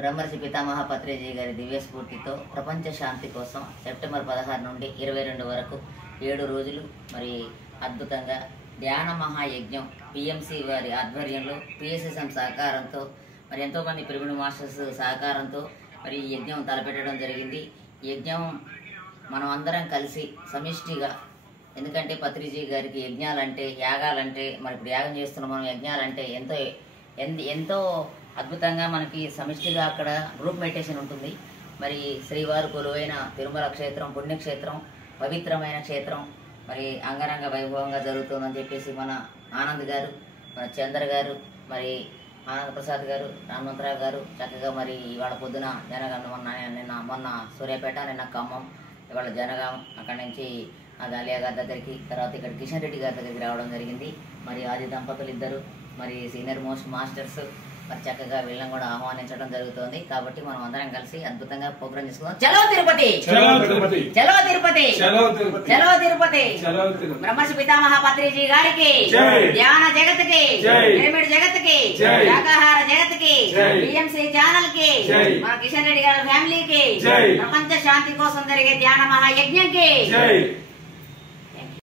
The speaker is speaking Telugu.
బ్రహ్మర్షి పితామహ పత్రిజీ గారి దివ్య స్ఫూర్తితో ప్రపంచ శాంతి కోసం సెప్టెంబర్ 16 నుండి 22 వరకు 7 రోజులు మరి అద్భుతంగా ధ్యాన మహాయజ్ఞం పిఎంసి వారి ఆధ్వర్యంలో పిఎస్ఎస్ఎం సహకారంతో మరి ఎంతోమంది పిరమిడ్ మాస్టర్స్ సహకారంతో మరి ఈ యజ్ఞం తలపెట్టడం జరిగింది. ఈ యజ్ఞం మనం అందరం కలిసి సమిష్టిగా, ఎందుకంటే పత్రిజీ గారికి యజ్ఞాలంటే యాగాలంటే మరి ఇప్పుడు యాగం చేస్తున్నాం మనం, యజ్ఞాలంటే ఎంతో అద్భుతంగా మనకి సమిష్టిగా అక్కడ గ్రూప్ మెడిటేషన్ ఉంటుంది. మరి శ్రీవారు కొలువైన తిరుమల క్షేత్రం పుణ్యక్షేత్రం, పవిత్రమైన క్షేత్రం మరి అంగరంగ వైభవంగా జరుగుతుందని చెప్పేసి మన ఆనంద్ గారు, మన చంద్ర గారు, మరి ఆనంద ప్రసాద్ గారు, హనుమంతరావు గారు చక్కగా మరి ఇవాళ పొద్దున జనగాం, మొన్న సూర్యాపేట, నిన్న ఖమ్మం, ఇవాళ జనగాం, అక్కడి నుంచి దాలియా గారి దగ్గరికి, తర్వాత ఇక్కడ కిషన్ రెడ్డి గారి దగ్గరికి రావడం జరిగింది. మరి ఆది దంపతులు ఇద్దరు మరి సీనియర్ మోస్ట్ మాస్టర్స్ మరి చక్కగా వీళ్ళని కూడా ఆహ్వానించడం జరుగుతుంది. కాబట్టి మనం అందరం కలిసి అద్భుతంగా ప్రోగ్రాం చేసుకుందాం. చలో తిరుపతి, చలో తిరుపతి, చలో తిరుపతి, చలో తిరుపతి. బ్రహ్మర్షి పితామహ పత్రిజీ గారికి, ధ్యాన జగత్కి, పిరమిడ్ జగత్కి, శాకాహార జగత్కి, పిఎంసి ఛానల్ కి, మన కిషన్ రెడ్డి గారి ఫ్యామిలీకి, ప్రపంచ శాంతి కోసం జరిగే ధ్యాన మహాయజ్ఞంకి